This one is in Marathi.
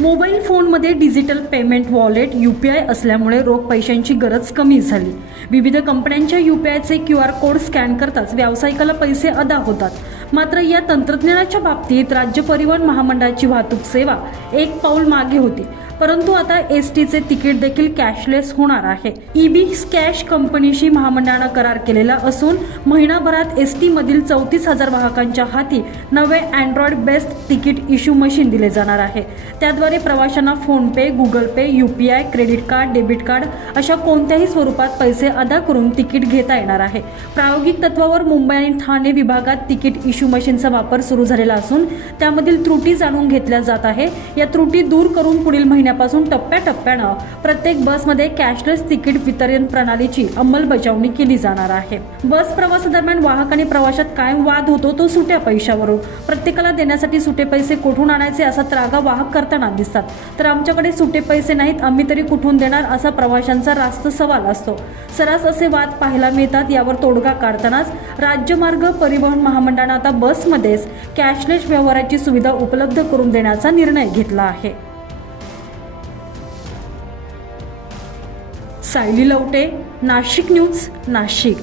मोबाईल फोनमध्ये digital payment wallet U P I असल्यामुळे रोख पैशांची गरज कमी झाली. विविध कंपन्यांच्या यू पी आयचे क्यू आर कोड स्कॅन करताच व्यावसायिकाला पैसे अदा होतात. मात्र या तंत्रज्ञानाच्या बाबतीत राज्य परिवहन महामंडळाची वाहतूक सेवा एक पाऊल मागे होती. परंतु आता एस टीचे तिकीट देखील कॅशलेस होणार आहे. ईबी कॅश कंपनीशी महामंडळानं करार केलेला असून महिनाभरात एस टी मधील चौतीस हजार वाहकांच्या हाती नवे Android based ticket issue machine दिले जाणार आहे. त्याद्वारे प्रवाशांना PhonePe Google Pay UPI credit card debit card अशा कोणत्याही स्वरूपात पैसे अदा करून तिकीट घेता येणार आहे. प्रायोगिक तत्वावर मुंबई आणि ठाणे विभागात तिकीट इश्यू मशीनचा वापर सुरू झालेला असून त्यामधील त्रुटी जाणून घेतल्या जात आहे. या त्रुटी दूर करून पुढील महिन्यात महिन्यापासून टप्प्याटप्प्यानं प्रत्येक बसमध्ये कॅशलेस तिकीट वितरण प्रणालीची अंमलबजावणी केली जाणार आहे. बस प्रवासादरम्यान वाहक आणि प्रवाशात काय वाद होतो तो सुट्या पैशावरून. प्रत्येकाला देण्यासाठी सुटे पैसे कुठून आणायचे असा त्रागा वाहक करताना दिसतात. तर आमच्याकडे सुटे पैसे नाहीत आम्ही तरी कुठून देणार असा प्रवाशांचा रास्त सवाल असतो. सरास असे वाद पाहायला मिळतात यावर तोडगा काढतानाच राज्यमार्ग परिवहन महामंडळानं आता बसमध्येच कॅशलेस व्यवहाराची सुविधा उपलब्ध करून देण्याचा निर्णय घेतला आहे. सायली लवटे नाशिक न्यूज नाशिक.